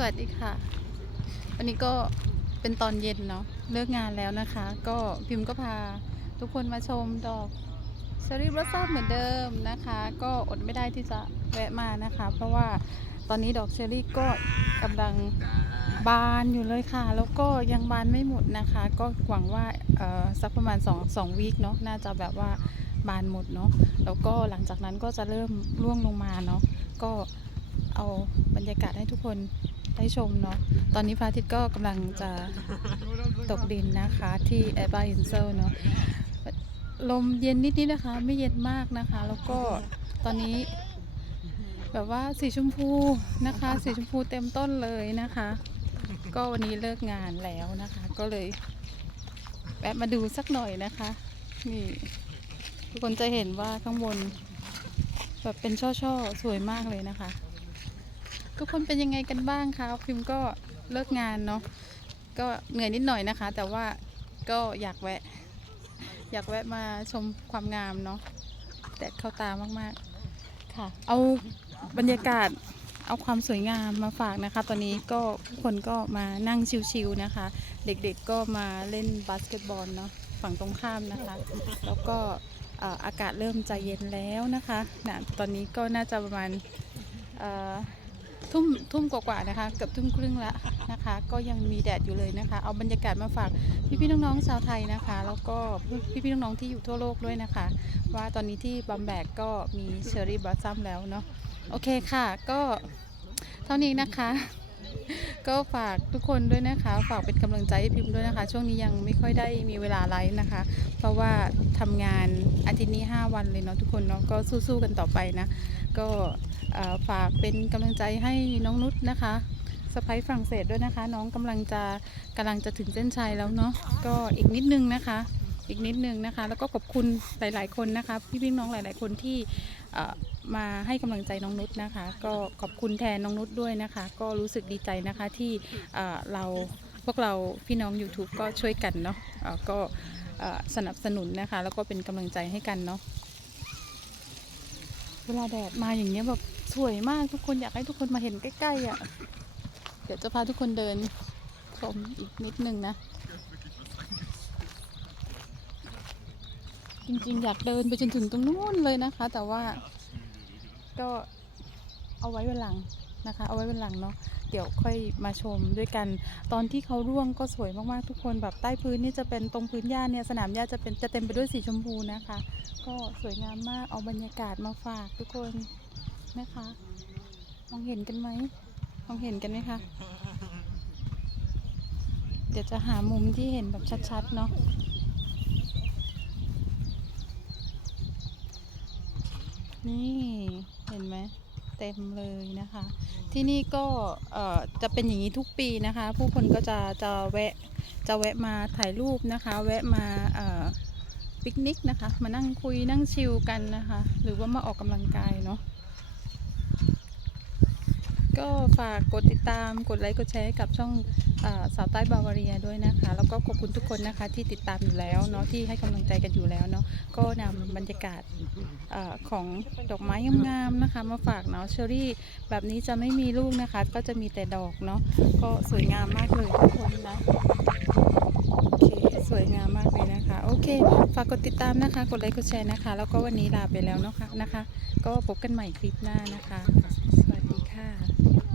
สวัสดีค่ะ วันนี้ก็เป็นตอนเย็นเนาะเลิกงานแล้วนะคะ ก็พิมพ์ก็พาทุกคนมาชมดอกเชอรี่บลอสซัมเหมือนเดิมนะคะ ก็อดไม่ได้ที่จะแวะมานะคะ เพราะว่าตอนนี้ดอกเชอรี่ก็กำลังบานอยู่เลยค่ะ แล้วก็ยังบานไม่หมดนะคะ ก็หวังว่าสักประมาณ2 2วีคเนาะน่าจะแบบว่าบานหมดเนาะแล้วก็หลังจากนั้นก็จะเริ่มร่วงลงมาเนาะก็เอาบรรยากาศให้ทุกคน ได้ชมเนาะ ตอนนี้พระอาทิตย์ก็กำลังจะตกดินนะคะที่แอร์บาอินเซลเนาะ ลมเย็นนิดๆนะคะ ไม่เย็นมากนะคะ แล้วก็ตอนนี้ แบบว่าสีชมพูนะคะ สีชมพูเต็มต้นเลยนะคะ ก็วันนี้เลิกงานแล้วนะคะ ก็เลยแวะมาดูสักหน่อยนะคะ นี่ทุกคนจะเห็นว่าข้างบนแบบเป็นช่อๆ สวยมากเลยนะคะ ทุกคนเป็นยังไงกันบ้างคะพิมก็เลิกงานเนาะก็เหนื่อยนิดหน่อยนะคะ แต่ว่าก็อยากแวะ อยากแวะมาชมความงามเนาะแดดเข้าตามากๆค่ะ เอาบรรยากาศเอาความสวยงามมาฝากนะคะ ตอนนี้ก็คนก็มานั่งชิวๆนะคะ เด็กๆก็มาเล่นบาสเกตบอลเนาะฝั่งตรงข้ามนะคะ แล้วก็อากาศเริ่มใจเย็นแล้วนะคะนะตอนนี้ก็น่าจะประมาณ ทุ่มทุ่มกว่าๆนะคะเกือบทุ่มครึ่งแล้วนะคะ ก็ยังมีแดดอยู่เลยนะคะ เอาบรรยากาศมาฝากพี่ๆน้องๆชาวไทยนะคะ แล้วก็พี่ๆน้องๆที่อยู่ทั่วโลกด้วยนะคะ ว่าตอนนี้ที่บัมแบกก็มีเชอร์รี่บลัซซัมแล้วเนาะโอเคค่ะ ก็เท่านี้นะคะ ก็ฝากทุกคนด้วยนะคะ ฝากเป็นกำลังใจให้พิมพ์ด้วยนะคะ ช่วงนี้ยังไม่ค่อยได้มีเวลาไลฟ์นะคะ เพราะว่าทำงานอาทิตย์นี้ 5 วันเลยเนาะทุกคนเนาะก็สู้ๆกันต่อไปนะ ก็ฝากเป็นกำลังใจให้น้องนุชนะคะสไปฝรั่งเศสด้วยนะคะ น้องกำลังจะกำลังจะถึงเส้นชัยแล้วเนาะก็อีกนิดนึงนะคะ อีกนิดนึงนะคะ แล้วก็ขอบคุณหลาย ๆ คนนะคะ พี่ๆน้องหลาย ๆ คนที่มาให้กำลังใจน้องนุชนะคะ ก็ขอบคุณแทนน้องนุชด้วยนะคะ ก็รู้สึกดีใจนะคะที่เราพวกเราพี่น้อง YouTube ก็ช่วยกันเนาะก็สนับสนุนนะคะ แล้วก็เป็นกำลังใจให้กันเนาะเวลาแดดมาอย่างเงี้ยแบบสวยมากทุกคนอยากให้ทุกคนมาเห็นใกล้ๆอะ่ะ เดี๋ยวจะพาทุกคนเดินชมอีกนิดนึงนะ จริงๆ อยากเดินไปจนถึงตรงนู้นเลยนะคะ แต่ว่าก็เอาไว้วันหลังนะคะ เอาไว้วันหลังเนาะเดี๋ยวค่อยมาชมด้วยกัน ตอนที่เขาร่วงก็สวยมากๆทุกคนแบบใต้พื้นนี่จะเป็นตรงพื้นหญ้าเนี่ยสนามหญ้าจะเป็นจะเต็มไปด้วยสีชมพูนะคะ ก็สวยงามมากเอาบรรยากาศมาฝากทุกคนนะคะมองเห็นกันไหมมองเห็นกันไหมคะเดี๋ยวจะหามุมที่เห็นแบบชัดๆเนาะ นี่เห็นไหมเต็มเลยนะคะ ที่นี่ก็จะเป็นอย่างนี้ทุกปีนะคะ ผู้คนก็จะจะแวะจะแวะมาถ่ายรูปนะคะ แวะมาปิกนิกนะคะ มานั่งคุยนั่งชิลกันนะคะ หรือว่ามาออกกำลังกายเนาะ ก็ฝากกดติดตามกดไลค์กดแชร์ให้กับช่องอสาวใต้บาวาเรียด้วยนะคะ แล้วก็ขอบคุณทุกคนนะคะที่ติดตามอยู่แล้วเนาะที่ให้กำลังใจกันอยู่แล้วเนาะก็นำบรรยากาศอของดอกไม้งามๆนะคะ มาฝากเนาะเชอรี่แบบนี้จะไม่มีลูกนะคะ ก็จะมีแต่ดอกเนาะก็สวยงามมากเลยทุกคนนะโอเคสวยงามมากเลยนะคะ โอเค ฝากกดติดตามนะคะ กดไลค์กดแชร์นะคะ แล้วก็วันนี้ลาไปแล้วเนาะคะนะคะ ก็พบกันใหม่คลิปหน้านะคะสวัส ค่ะ